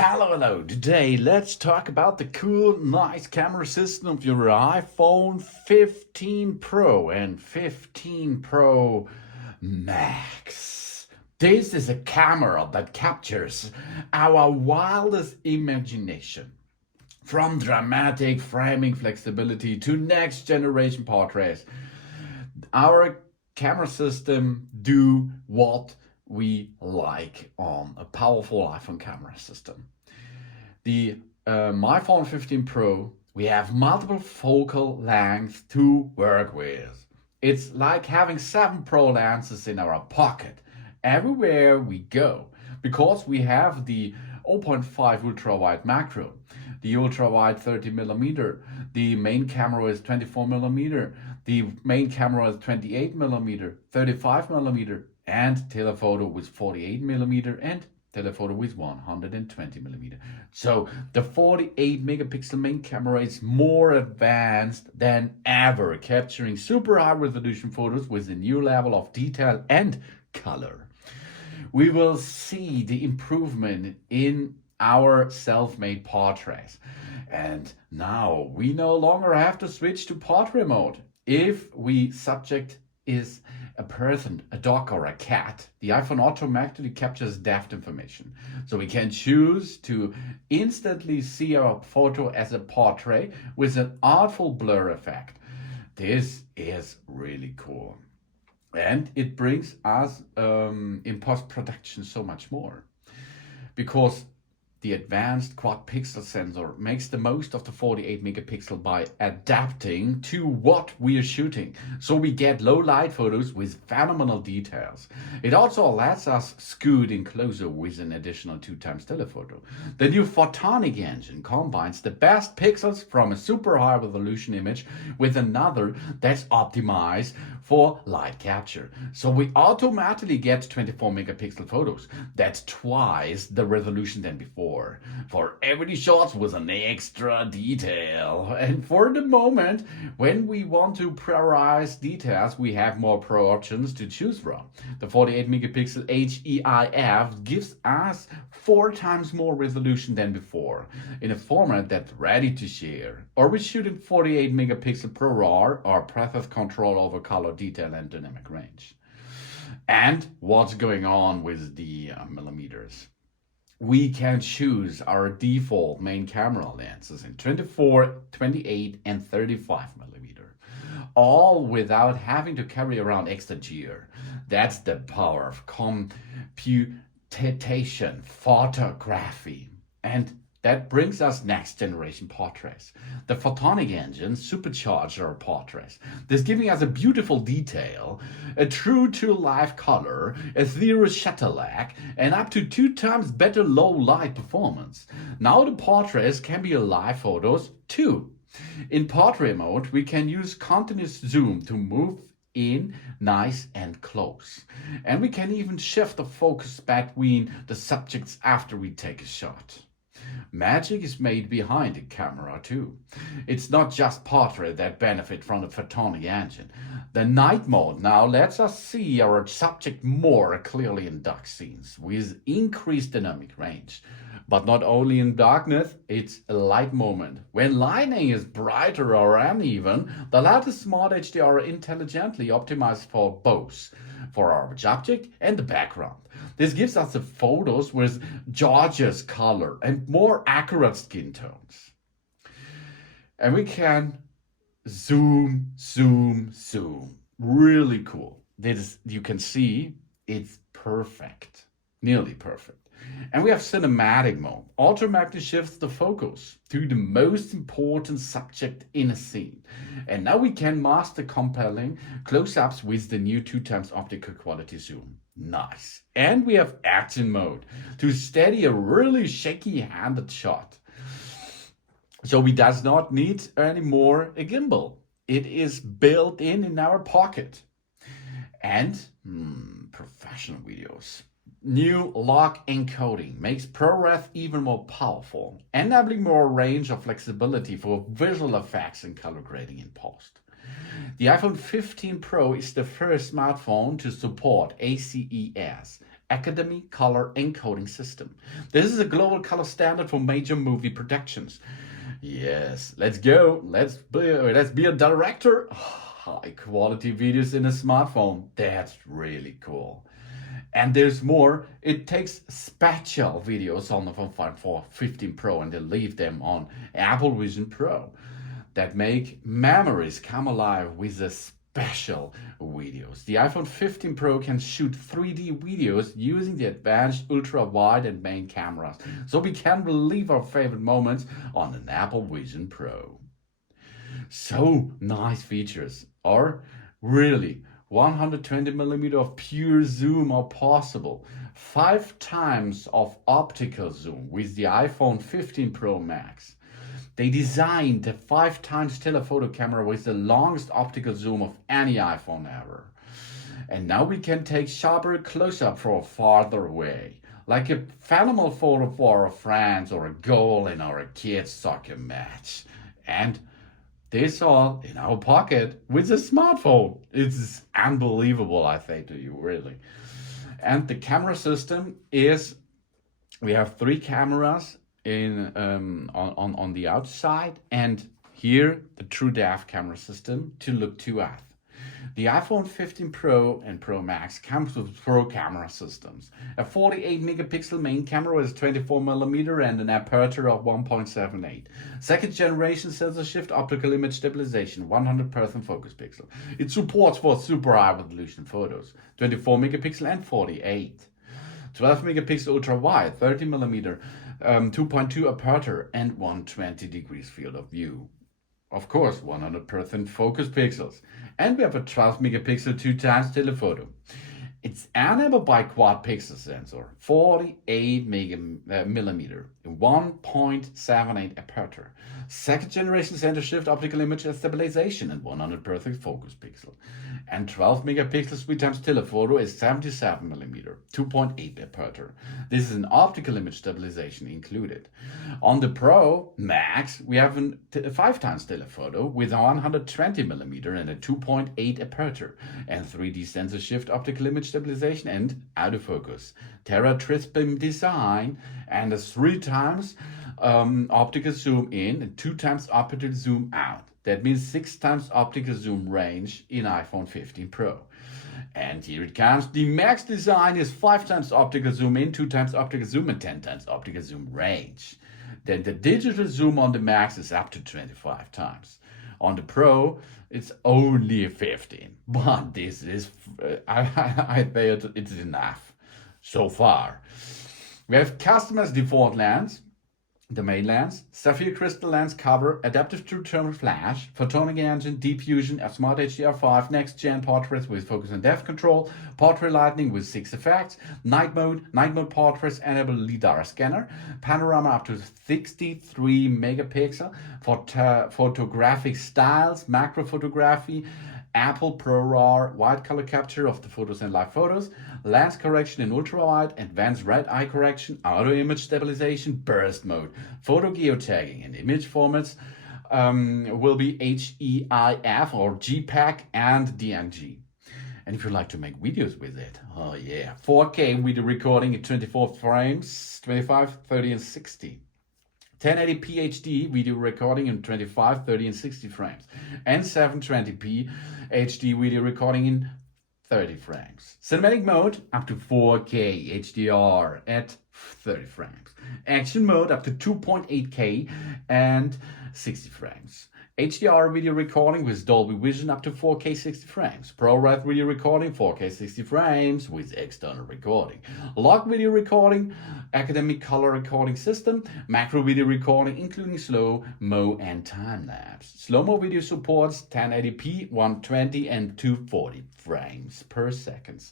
Hello. Today, let's talk about the cool, nice camera system of your iPhone 15 Pro and 15 Pro Max. This is a camera that captures our wildest imagination. From dramatic framing flexibility to next generation portraits, our camera system do what we like on a powerful iPhone camera system. The iPhone 15 Pro, we have multiple focal lengths to work with. It's like having 7 Pro lenses in our pocket everywhere we go, because we have the 0.5 ultra wide macro, the ultra wide 30mm, the main camera is 24mm, the main camera is 28mm, 35mm, and telephoto with 48mm and telephoto with 120mm. So the 48 megapixel main camera is more advanced than ever, capturing super high resolution photos with a new level of detail and color. We will see the improvement in our self-made portraits. And now we no longer have to switch to portrait mode. If we subject is a person, a dog, or a cat, the iPhone automatically captures depth information. So we can choose to instantly see our photo as a portrait with an artful blur effect. This is really cool. And it brings us in post-production so much more, because the advanced quad pixel sensor makes the most of the 48 megapixel by adapting to what we are shooting. So we get low light photos with phenomenal details. It also lets us scoot in closer with an additional 2x telephoto. The new photonic engine combines the best pixels from a super high resolution image with another that's optimized for light capture. So we automatically get 24 megapixel photos. That's twice the resolution than before. For everyday shots with an extra detail. And for the moment, when we want to prioritize details, we have more pro options to choose from. The 48 megapixel HEIF gives us 4 times more resolution than before, in a format that's ready to share. Or we shoot in 48 megapixel Pro RAW, or process control over color, detail, and dynamic range. And what's going on with the millimeters? We can choose our default main camera lenses in 24, 28, and 35mm, all without having to carry around extra gear. That's the power of computation photography. And that brings us next generation portraits. The photonic engine supercharges our portraits. This giving us a beautiful detail, a true to life color, a zero shutter lag, and up to 2 times better low light performance. Now the portraits can be live photos too. In portrait mode, we can use continuous zoom to move in nice and close. And we can even shift the focus between the subjects after we take a shot. Magic is made behind the camera too. It's not just portrait that benefit from the photonic engine. The night mode now lets us see our subject more clearly in dark scenes with increased dynamic range. But not only in darkness, it's a light moment. When lighting is brighter or uneven, the latest Smart HDR intelligently optimized for both, for our subject and the background. This gives us the photos with gorgeous color and more accurate skin tones. And we can zoom. Really cool. You can see it's perfect, nearly perfect. And we have cinematic mode. Automatically shifts the focus to the most important subject in a scene. And now we can master compelling close-ups with the new 2 times optical quality zoom. Nice. And we have action mode to steady a really shaky handed shot. So we does not need anymore a gimbal. It is built in our pocket. And professional videos. New lock encoding makes ProRes even more powerful, enabling more range of flexibility for visual effects and color grading in post. The iPhone 15 Pro is the first smartphone to support ACES, Academy Color Encoding System. This is a global color standard for major movie productions. Yes, let's go. Let's be a director. High quality videos in a smartphone. That's really cool. And there's more. It takes special videos on the phone for 15 Pro and they leave them on Apple Vision Pro that make memories come alive with the special videos. The iPhone 15 Pro can shoot 3D videos using the advanced ultra-wide and main cameras, so we can relive our favorite moments on an Apple Vision Pro. So nice features, or really 120mm of pure zoom are possible, 5 times of optical zoom with the iPhone 15 Pro Max. They designed the 5 times telephoto camera with the longest optical zoom of any iPhone ever. And now we can take sharper close-up from farther away, like a phenomenal photo for our friends or a goal in our kids' soccer match. And this all in our pocket with a smartphone. It's unbelievable, I say to you, really. And the camera system is, we have 3 cameras on the outside, and here the TrueDepth camera system to look to us. The iPhone 15 Pro and Pro Max comes with Pro camera systems. A 48 megapixel main camera with 24mm and an aperture of 1.78. Second generation sensor shift optical image stabilization, 100% focus pixel. It supports for super high resolution photos, 24 megapixel and 48. 12 megapixel ultra wide, 30mm, 2.2 aperture and 120 degrees field of view. Of course, 100% focus pixels. And we have a 12 megapixel 2 times telephoto. It's enabled by quad pixel sensor, 48 millimeter, 1.78 aperture, second generation center shift optical image stabilization and 100% focus pixel. And 12 megapixels 3 times telephoto is 77 millimeter, 2.8 aperture. This is an optical image stabilization included. On the Pro Max, we have a 5 times telephoto with 120 millimeter and a 2.8 aperture and 3D sensor shift optical image stabilization and autofocus. Terra Trisbim design and a 3 times optical zoom in and 2 times optical zoom out. That means 6 times optical zoom range in iPhone 15 Pro. And here it comes. The Max design is 5 times optical zoom in, 2 times optical zoom and 10 times optical zoom range. Then the digital zoom on the Max is up to 25 times. On the Pro, it's only 15. But this is, I bet it's enough so far. We have customized default lens, the main lens, sapphire crystal lens cover, adaptive true thermal flash, photonic engine, deep fusion, a smart HDR5, next gen portraits with focus and depth control, portrait lighting with 6 effects, night mode portraits enable LiDAR scanner, panorama up to 63 megapixel for photographic styles, macro photography, Apple ProRAR, wide color capture of the photos and live photos, lens correction in ultra-wide, advanced red eye correction, auto image stabilization, burst mode, photo geotagging, and image formats will be HEIF or JPEG and DNG. And if you like to make videos with it, oh yeah, 4K video recording at 24 frames, 25, 30, and 60. 1080p HD video recording in 25, 30, and 60 frames, and 720p HD video recording in 30 frames. Cinematic mode up to 4K HDR at 30 frames. Action mode up to 2.8K and 60 frames. HDR video recording with Dolby Vision up to 4K 60 frames. ProRes video recording 4K 60 frames with external recording. Log video recording, academic color recording system, macro video recording including slow-mo and time-lapse. Slow-mo video supports 1080p, 120 and 240 frames per second.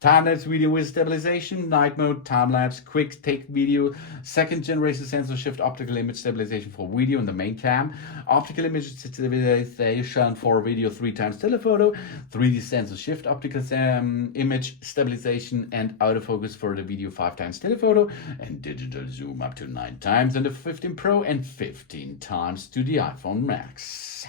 Time-lapse video with stabilization, night mode, time-lapse, quick take video, second generation sensor shift optical image stabilization for video in the main cam, optical image stabilization for video 3x telephoto, 3D sensor shift optical image stabilization, and autofocus for the video 5x telephoto, and digital zoom up to 9 times on the 15 Pro and 15 times to the iPhone Max.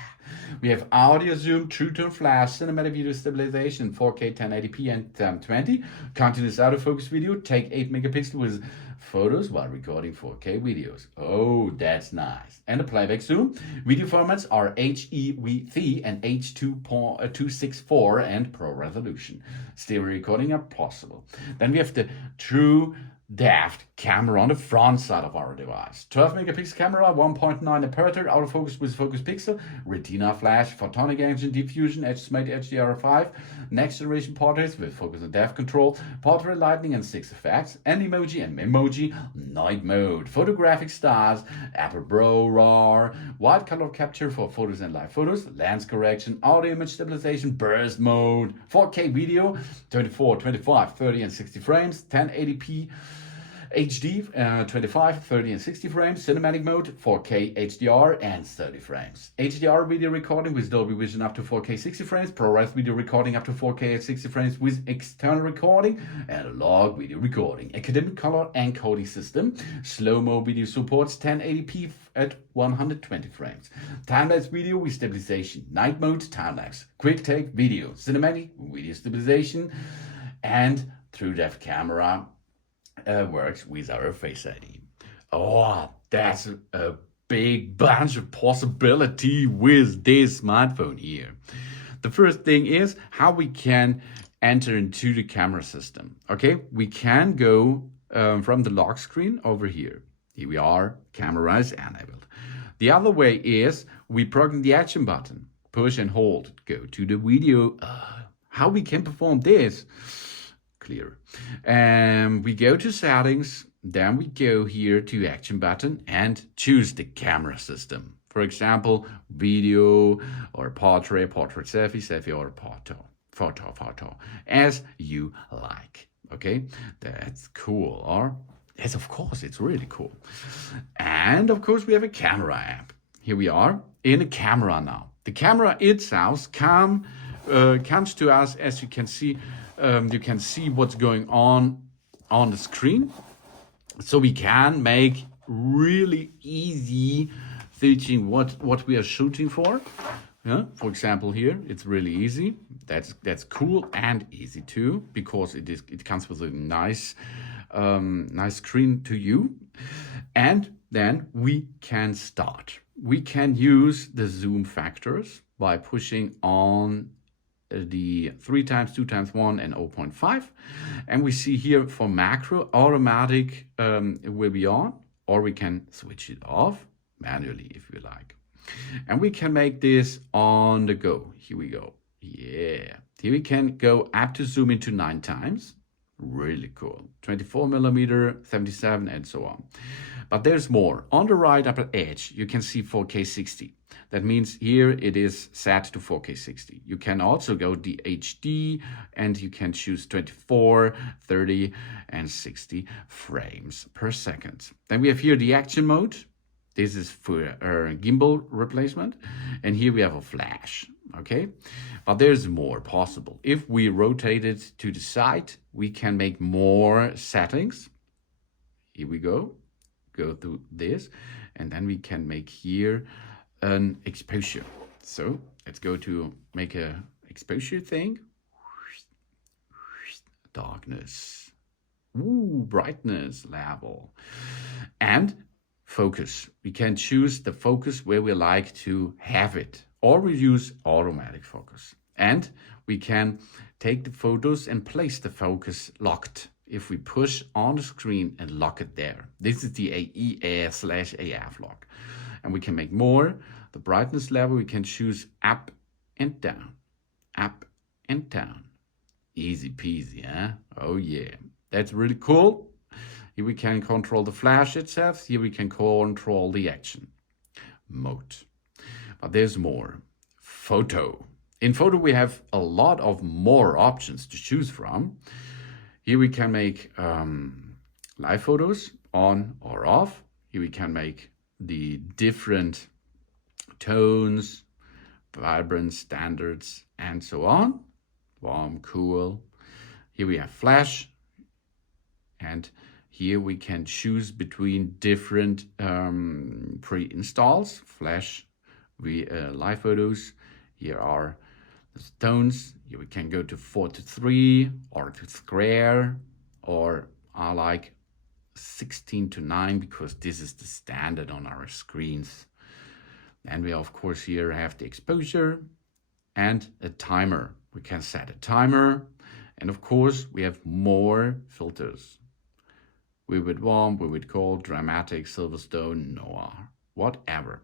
We have audio zoom, true tone flash, cinematic video stabilization, 4K 1080p and 1020, continuous autofocus video, take 8 megapixels with photos while recording 4K videos. Oh, that's nice. And the playback zoom. Video formats are HEV and H.264 and Pro resolution. Stereo recording are possible. Then we have the true depth camera on the front side of our device. 12 megapixel camera, 1.9 aperture, autofocus with focus pixel, retina flash, photonic engine, diffusion, edge-smart HDR5, next generation portraits with focus and depth control, portrait lighting and 6 effects, and emoji and memoji, night mode, photographic styles, Apple Pro RAW, wide color capture for photos and live photos, lens correction, audio image stabilization, burst mode, 4K video, 24, 25, 30 and 60 frames, 1080p HD, 25, 30 and 60 frames, cinematic mode, 4K HDR and 30 frames. HDR video recording with Dolby Vision up to 4K 60 frames, ProRes video recording up to 4K at 60 frames with external recording, analog video recording, academic color encoding system, slow-mo video supports 1080p at 120 frames, time-lapse video with stabilization, night mode, time-lapse, quick take video, cinematic video stabilization, and true-depth camera works with our Face ID. Oh, that's a big bunch of possibility with this smartphone here. The first thing is how we can enter into the camera system. Okay, we can go from the lock screen over here. Here we are, camera is enabled. The other way is we program the action button, push and hold, go to the video. How we can perform this? Clear. We go to settings, then we go here to action button and choose the camera system. For example, video or portrait, selfie or photo, as you like. Okay, that's cool. Or yes, of course, it's really cool. And of course, we have a camera app. Here we are in a camera now. The camera itself comes to us, as you can see. You can see what's going on the screen. So we can make really easy teaching what we are shooting for. Yeah? For example, here it's really easy. That's cool and easy too, because it comes with a nice screen to you. And then we can start. We can use the zoom factors by pushing on the 3x, 2x, 1 and 0.5, and we see here for macro automatic will be on, or we can switch it off manually if we like, and we can make this on the go. Here we go. Yeah, here we can go up to zoom into 9 times. Really cool. 24 millimeter, 77 and so on. But there's more. On the right upper edge you can see 4K 60. That means here it is set to 4K 60. You can also go the HD and you can choose 24, 30 and 60 frames per second. Then we have here the action mode. This is for gimbal replacement. And here we have a flash, okay? But there's more possible. If we rotate it to the side, we can make more settings. Here we go to this. And then we can make here an exposure. So let's go to make a exposure thing. Darkness, brightness level, and focus. We can choose the focus where we like to have it, or we use automatic focus. And we can take the photos and place the focus locked if we push on the screen and lock it there. This is the AE/AF lock. And we can make more. The brightness level, we can choose up and down, up and down. Easy peasy, huh? Oh yeah, that's really cool. Here we can control the flash itself. Here we can control the action mode. But there's more. Photo. In photo, we have a lot of more options to choose from. Here we can make live photos on or off. Here we can make the different tones, vibrant, standards, and so on. Warm, cool. Here we have flash, and here we can choose between different pre-installs. Flash, live photos. Here are the tones. Here we can go to 4:3 or to square, or I like 16:9 because this is the standard on our screens. And we of course here have the exposure and a timer. We can set a timer, and of course we have more filters. Vivid warm, vivid cold, dramatic, Silverstone, noir, whatever.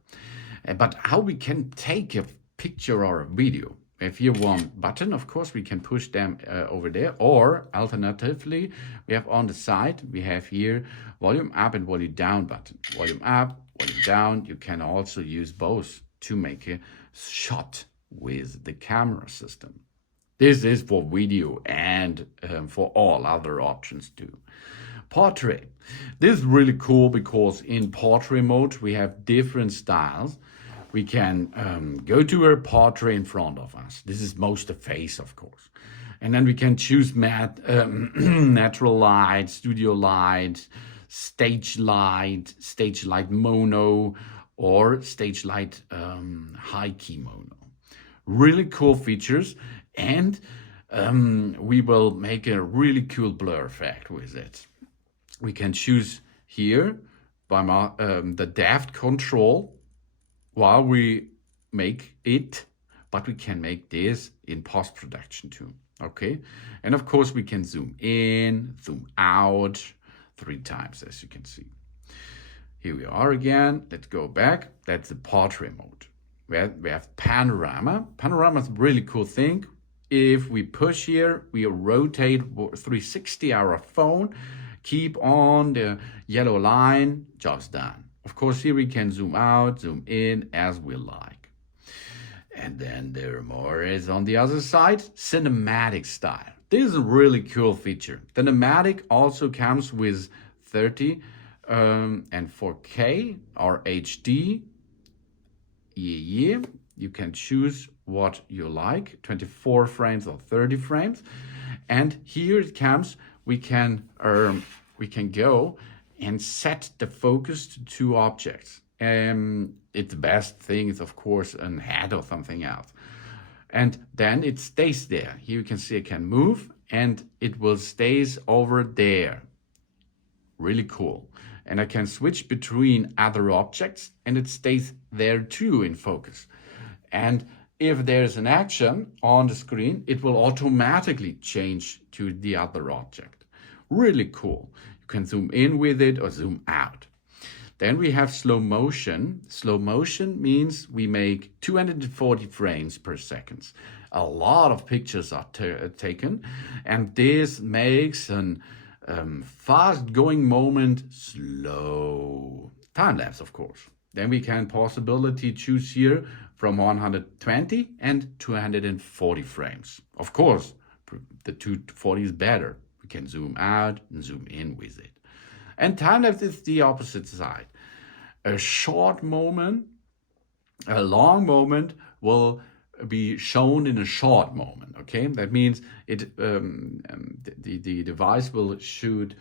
But how we can take a picture or a video? If you want button, of course, we can push them over there, or alternatively, we have on the side, we have here volume up and volume down button. Volume up, volume down. You can also use both to make a shot with the camera system. This is for video and for all other options too. Portrait. This is really cool because in portrait mode, we have different styles. We can go to a portrait in front of us. This is most the face, of course. And then we can choose natural light, studio light, stage light mono, or stage light high key mono. Really cool features, and we will make a really cool blur effect with it. We can choose here by the depth control while we make it, but we can make this in post-production too, okay? And of course we can zoom in, zoom out 3 times, as you can see. Here we are again. Let's go back. That's the portrait mode. We have panorama. Panorama is a really cool thing. If we push here, we rotate 360 our phone, keep on the yellow line, job's done. Of course, here we can zoom out, zoom in as we like. And then there more is on the other side, cinematic style. This is a really cool feature. The cinematic also comes with 30 and 4K or HD. Yeah. You can choose what you like, 24 frames or 30 frames. And here it comes, we can go and set the focus to 2 objects. It's the best thing is of course a head or something else. And then it stays there. Here you can see it can move and it will stays over there. Really cool. And I can switch between other objects and it stays there too in focus. And if there's an action on the screen, it will automatically change to the other object. Really cool. You can zoom in with it or zoom out. Then we have slow motion. Slow motion means we make 240 frames per second. A lot of pictures are taken, and this makes an fast-going moment slow. Time-lapse, of course. Then we can possibility choose here from 120 and 240 frames. Of course, the 240 is better. We can zoom out and zoom in with it. And time-lapse is the opposite side. A short moment, a long moment will be shown in a short moment, okay? That means it the device will shoot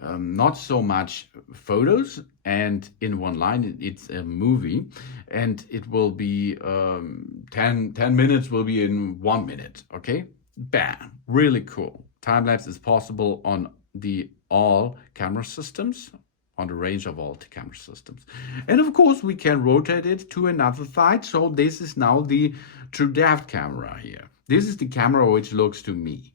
not so much photos, and in one line it's a movie, and it will be 10 minutes will be in 1 minute, okay? Bam, really cool. Time-lapse is possible on all camera systems, on the range of all camera systems. And of course we can rotate it to another side. So this is now the true depth camera here. This is the camera which looks to me.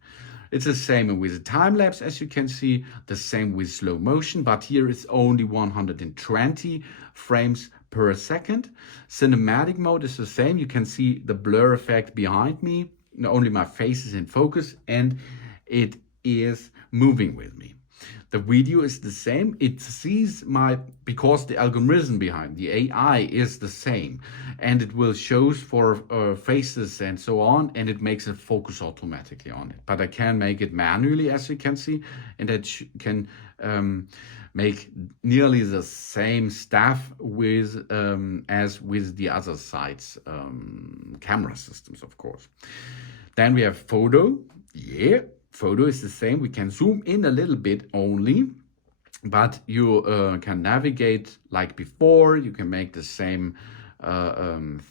It's the same with the time-lapse, as you can see, the same with slow motion, but here it's only 120 frames per second. Cinematic mode is the same. You can see the blur effect behind me. Only my face is in focus and it is moving with me. The video is the same. It sees because the algorithm behind the AI is the same, and it will shows for faces and so on, and it makes a focus automatically on it. But I can make it manually, as you can see, and that can make nearly the same stuff with as with the other sites camera systems, of course. Then we have photo. Yeah, photo is the same. We can zoom in a little bit only, but you can navigate like before. You can make the same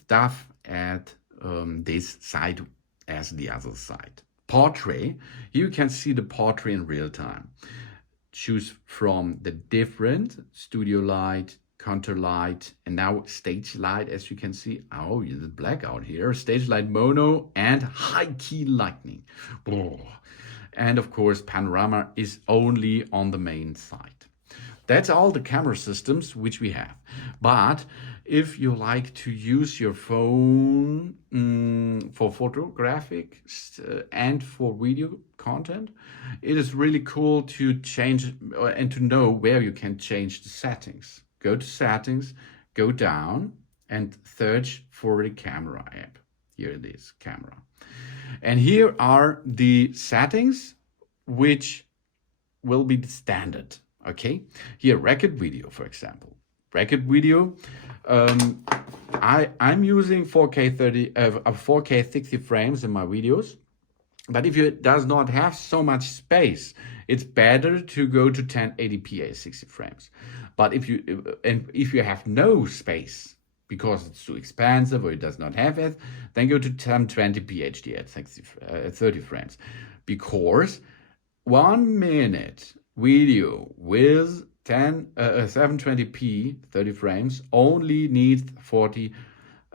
stuff at this side as the other side. Portrait. Here you can see the portrait in real time. Choose from the different studio light, contour light, and now stage light, as you can see. Oh, the blackout here. Stage light mono and high key lighting. And of course, panorama is only on the main side. That's all the camera systems which we have. But if you like to use your phone for photographic and for video content, it is really cool to change and to know where you can change the settings. Go to settings, go down and search for the camera app. Here it is, camera. And here are the settings which will be the standard. Okay, here record video, for example. Record video, I'm using 4K 60 frames in my videos. But if it does not have so much space, it's better to go to 1080p 60 frames. But if you have no space because it's too expensive or it does not have it, then go to 1020p HD at 30 frames. Because 1 minute video with 720p 30 frames only needs 40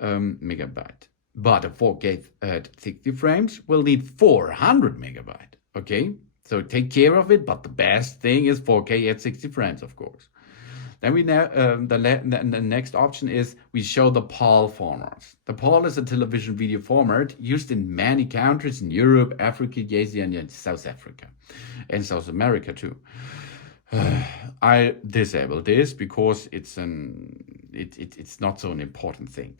megabyte. But a 4K at 60 frames will need 400 megabyte. Okay, so take care of it. But the best thing is 4K at 60 frames, of course. Then we now the next option is we show the PAL formats. The PAL is a television video format used in many countries in Europe, Africa, Asia, and South Africa, and South America too. I disable this because it's not so an important thing.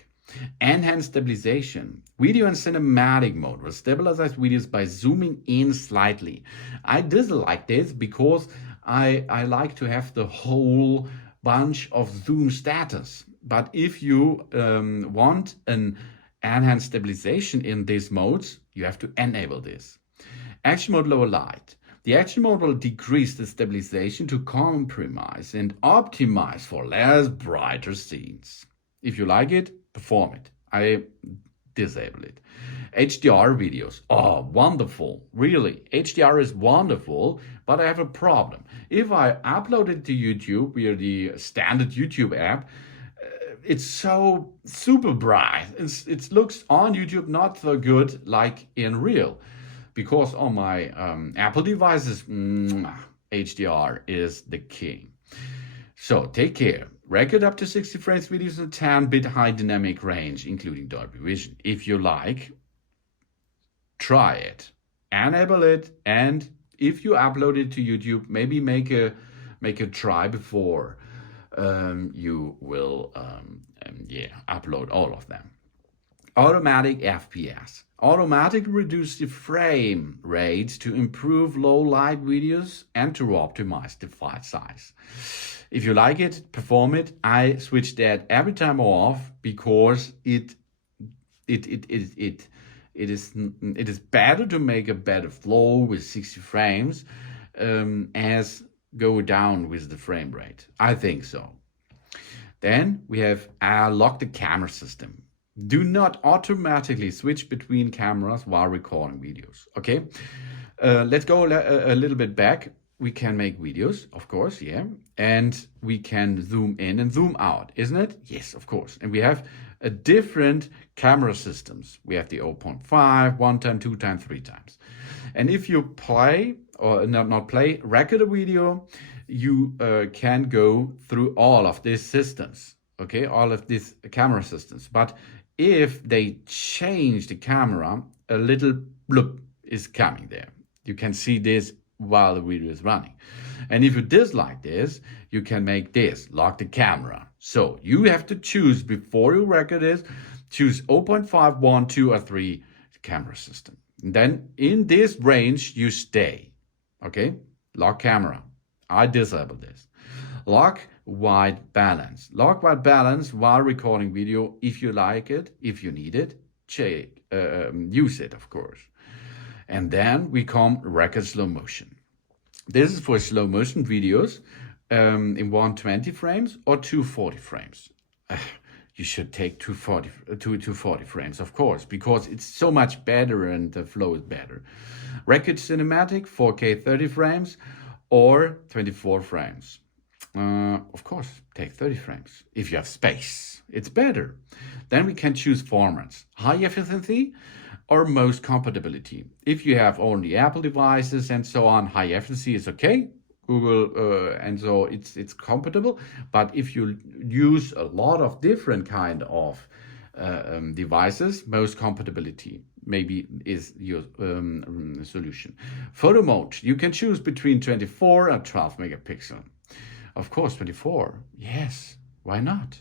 Enhanced stabilization. Video and cinematic mode will stabilize videos by zooming in slightly. I dislike this because I like to have the whole bunch of zoom status. But if you want an enhanced stabilization in these modes, you have to enable this. Action mode lower light. The action mode will decrease the stabilization to compromise and optimize for less brighter scenes. If you like it, perform it. I disable it. HDR videos. Oh, wonderful. Really, HDR is wonderful, but I have a problem. If I upload it to YouTube via the standard YouTube app, it's so super bright. It looks on YouTube not so good like in real. Because on my Apple devices, HDR is the king. So take care. Record up to 60 frames videos in 10-bit high dynamic range, including Dolby Vision. If you like, try it, enable it, and if you upload it to YouTube, maybe make a try before you will upload all of them. Automatic FPS. Automatic reduce the frame rate to improve low light videos and to optimize the file size. If you like it, perform it. I switch that every time off because it is better to make a better flow with 60 frames as go down with the frame rate. I think so. Then we have lock the camera system. Do not automatically switch between cameras while recording videos. Okay, let's go a little bit back. We can make videos, of course, yeah, and we can zoom in and zoom out, isn't it? Yes, of course. And we have a different camera systems. We have the 0.5, 1 time, 2 times, 3 times. And if you play or not play, record a video, you can go through all of these systems. Okay, all of these camera systems. But if they change the camera, a little bloop is coming there. You can see this while the video is running. And if you dislike this, you can make this, lock the camera. So you have to choose before you record this, choose 0.5, 1, 2, or 3 camera system. And then in this range, you stay. Okay, lock camera. I disable this. Lock white balance. Lock white balance while recording video if you like it, if you need it, use it, of course. And then we come record slow motion. This is for slow motion videos in 120 frames or 240 frames. You should take 240 frames, of course, because it's so much better and the flow is better. Record cinematic, 4K 30 frames or 24 frames. Of course, take 30 frames. If you have space, it's better. Then we can choose formats, high efficiency or most compatibility. If you have only Apple devices and so on, high efficiency is okay. Google, and so it's compatible. But if you use a lot of different kind of devices, most compatibility maybe is your solution. Photo mode, you can choose between 24 and 12 megapixel. Of course, 24. Yes, why not?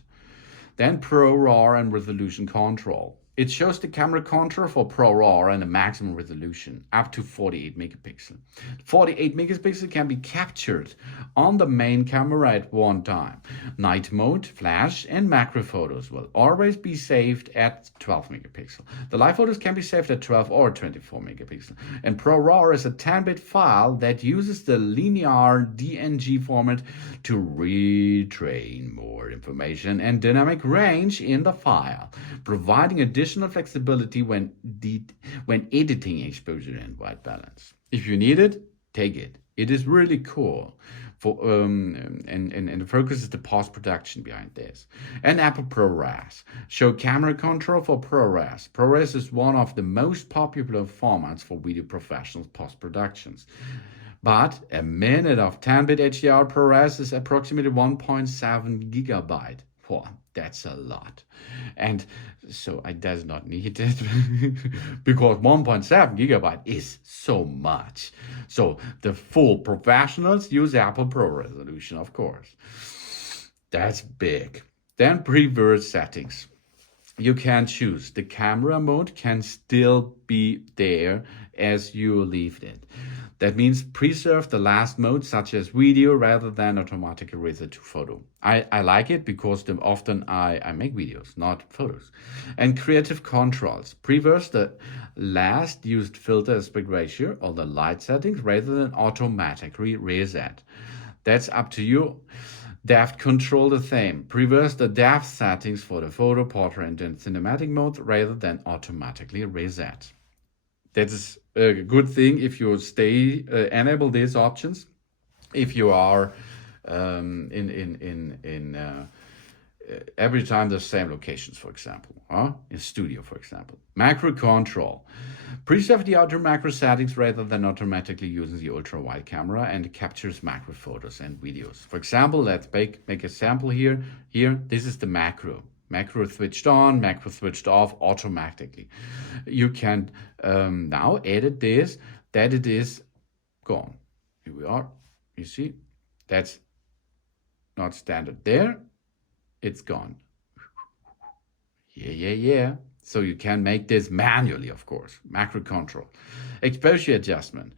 Then Pro RAW and resolution control. It shows the camera contour for Pro RAW and a maximum resolution up to 48 megapixel. 48 megapixel can be captured on the main camera at one time. Night mode, flash, and macro photos will always be saved at 12 megapixel. The live photos can be saved at 12 or 24 megapixel. And Pro RAW is a 10-bit file that uses the linear DNG format to retrain more information and dynamic range in the file, providing additional flexibility when editing exposure and white balance. If you need it, take it. It is really cool. And the focus is the post-production behind this. And Apple ProRes. Show camera control for ProRes. ProRes is one of the most popular formats for video professionals post-productions. But a minute of 10-bit HDR ProRes is approximately 1.7 gigabyte. Whoa, that's a lot. And so I does not need it because 1.7 gigabyte is so much. So the full professionals use Apple Pro resolution, of course. That's big. Then preverse settings. You can choose. The camera mode can still be there as you leave it. That means preserve the last mode, such as video, rather than automatically erase it to photo. I like it because often I make videos, not photos. And creative controls. Preverse the last used filter aspect ratio or the light settings rather than automatically reset. That's up to you. Depth control the same. Preverse the depth settings for the photo, portrait, and cinematic mode rather than automatically reset. That is a good thing if you enable these options. If you are every time the same locations, for example, in studio, for example. Macro control. Preserve the outer macro settings rather than automatically using the ultra wide camera and captures macro photos and videos. For example, let's make a sample here. This is the macro. Macro switched on, macro switched off automatically. You can now edit this, that it is gone. Here we are. You see, that's not standard there. It's gone. Yeah. So you can make this manually, of course. Macro control. Exposure adjustment.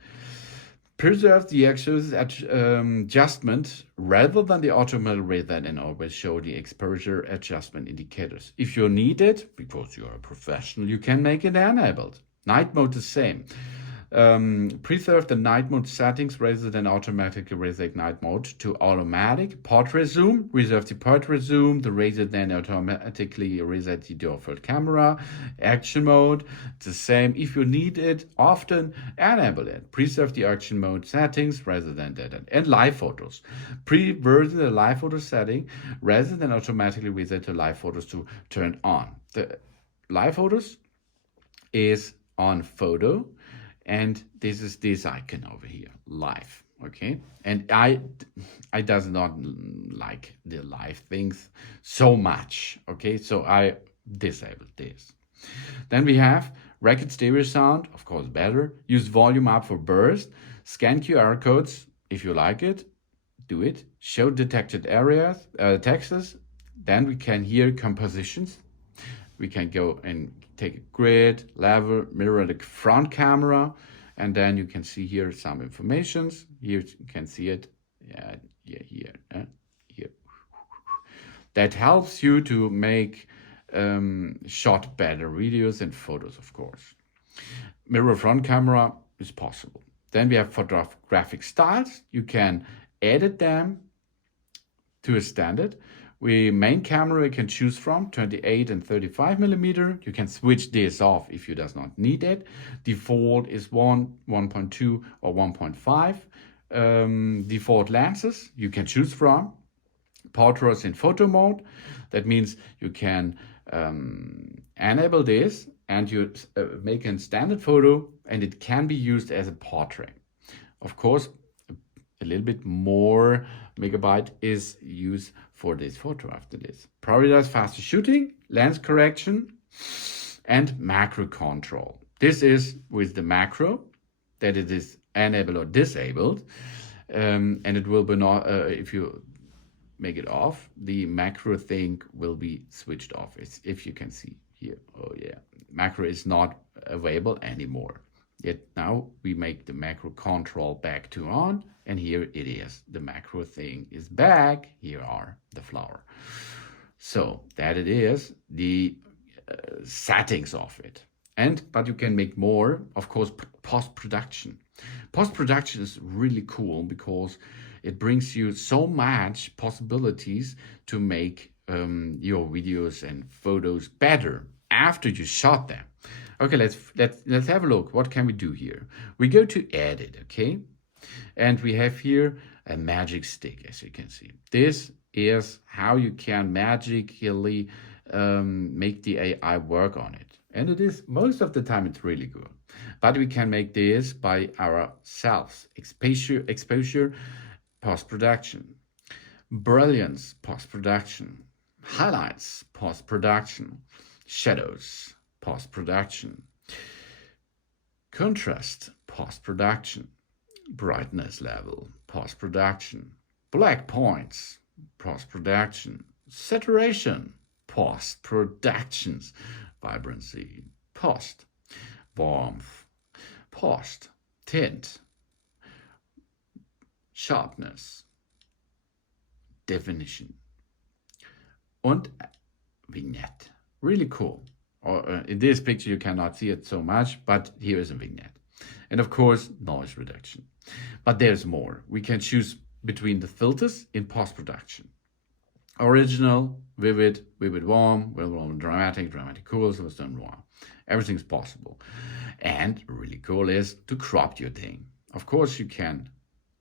Preserve the adjustment rather than the automatic reset and always show the exposure adjustment indicators. If you need it, because you're a professional, you can make it enabled. Night mode the same. Preserve the night mode settings rather than automatically reset night mode to automatic. Portrait zoom, reserve the portrait zoom, the reset then automatically reset the default camera. Action mode, the same. If you need it often, enable it. Preserve the action mode settings rather than that. And live photos. Preserve the live photo setting rather than automatically reset the live photos to turn on. The live photos is on photo. And this is this icon over here, live, okay? And I does not like the live things so much, okay? So I disabled this. Then we have record stereo sound, of course better. Use volume up for burst. Scan QR codes if you like it. Do it. Show detected areas, texts. Then we can hear compositions. We can go and take a grid, level, mirror the front camera, and then you can see here some informations. Here you can see it. Yeah, here. That helps you to make shot better videos and photos, of course. Mirror front camera is possible. Then we have photographic styles. You can edit them to a standard. Main camera you can choose from 28 and 35 millimeter. You can switch this off if you does not need it. Default is 1.2 or 1.5. Default lenses you can choose from. Portraits in photo mode. That means you can enable this and you make a standard photo and it can be used as a portrait. Of course, a little bit more megabyte is used for this photo after this. Prioritize faster shooting, lens correction, and macro control. This is with the macro that it is enabled or disabled, and it will be not if you make it off, the macro thing will be switched off. It's, if you can see here, oh yeah, macro is not available anymore. Yet now we make the macro control back to on, and here it is. The macro thing is back. Here are the flower. So that it is the settings of it. But you can make more, of course, post-production. Post-production is really cool because it brings you so much possibilities to make your videos and photos better after you shot them. Okay, let's have a look. What can we do here? We go to edit, okay? And we have here a magic stick, as you can see. This is how you can magically make the AI work on it. And it is, most of the time, it's really good. But we can make this by ourselves. Exposure, post-production. Brilliance, post-production. Highlights, post-production. Shadows, post-production. Contrast, post-production. Brightness level, post-production. Black points, post-production. Saturation, post-productions. Vibrancy, post. Warmth, post. Tint, sharpness, definition. Und vignette. Really cool. In this picture you cannot see it so much, but here is a vignette. And of course, noise reduction. But there's more. We can choose between the filters in post-production. Original, vivid, vivid warm, dramatic cool, so it's done warm. Everything's possible. And really cool is to crop your thing. Of course, you can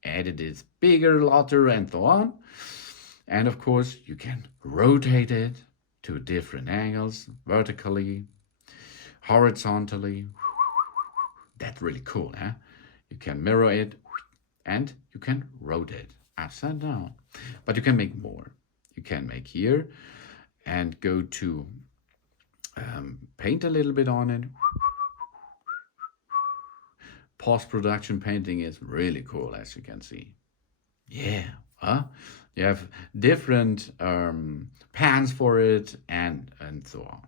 edit it bigger, larger, and so on. And of course, you can rotate it to different angles, vertically, horizontally. That's really cool, huh? You can mirror it and you can rotate upside down. But you can make more. You can make here and go to paint a little bit on it. Post-production painting is really cool, as you can see. Yeah, huh? You have different pans for it and so on.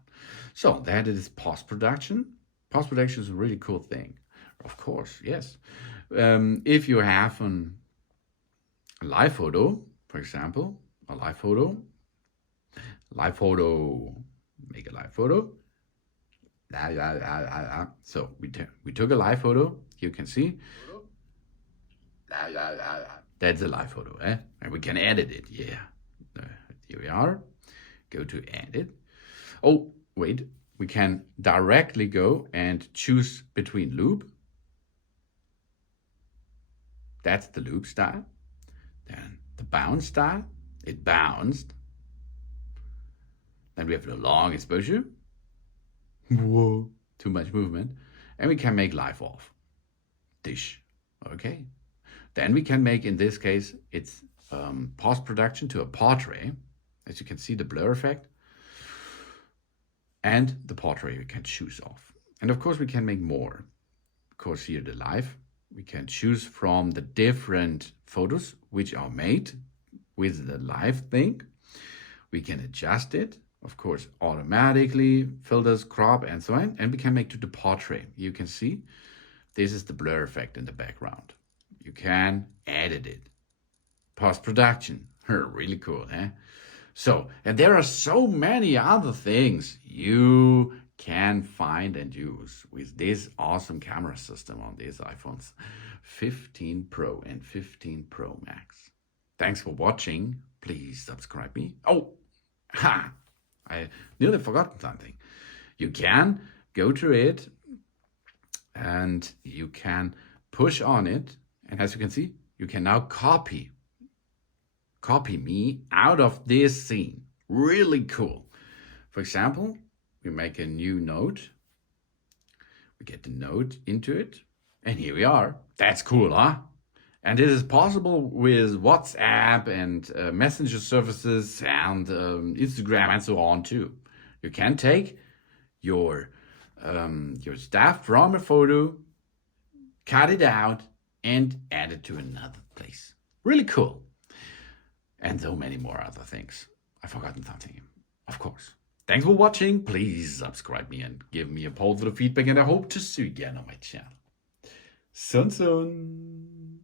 So that is post-production. Post-production is a really cool thing. Of course, yes. If you have a live photo, for example, a live photo, make a live photo. So we took a live photo. You can see. That's a live photo, eh? And we can edit it, yeah. Here we are. Go to edit. Oh, wait. We can directly go and choose between loop. That's the loop style. Then the bounce style. It bounced. Then we have the long exposure. Whoa, too much movement. And we can make live off. Dish. Okay. Then we can make, in this case, it's post-production to a portrait. As you can see, the blur effect. And the portrait we can choose off. And of course, we can make more. Of course, here the live. We can choose from the different photos which are made with the live thing. We can adjust it, of course, automatically, filters, crop, and so on. And we can make to the portrait. You can see this is the blur effect in the background. You can edit it. Post-production, really cool, eh? So, and there are so many other things you can find and use with this awesome camera system on these iPhones 15 Pro and 15 Pro Max. Thanks for watching. Please subscribe me. Oh, I nearly forgotten something. You can go to it and you can push on it. And as you can see, you can now copy me out of this scene. Really cool. For example, we make a new note. We get the note into it. And here we are. That's cool, huh? And it is possible with WhatsApp and messenger services and Instagram and so on too. You can take your stuff from a photo, cut it out, and add it to another place. Really cool. And so many more other things. I've forgotten something, of course. Thanks for watching. Please subscribe me and give me a positive feedback. And I hope to see you again on my channel. Soon.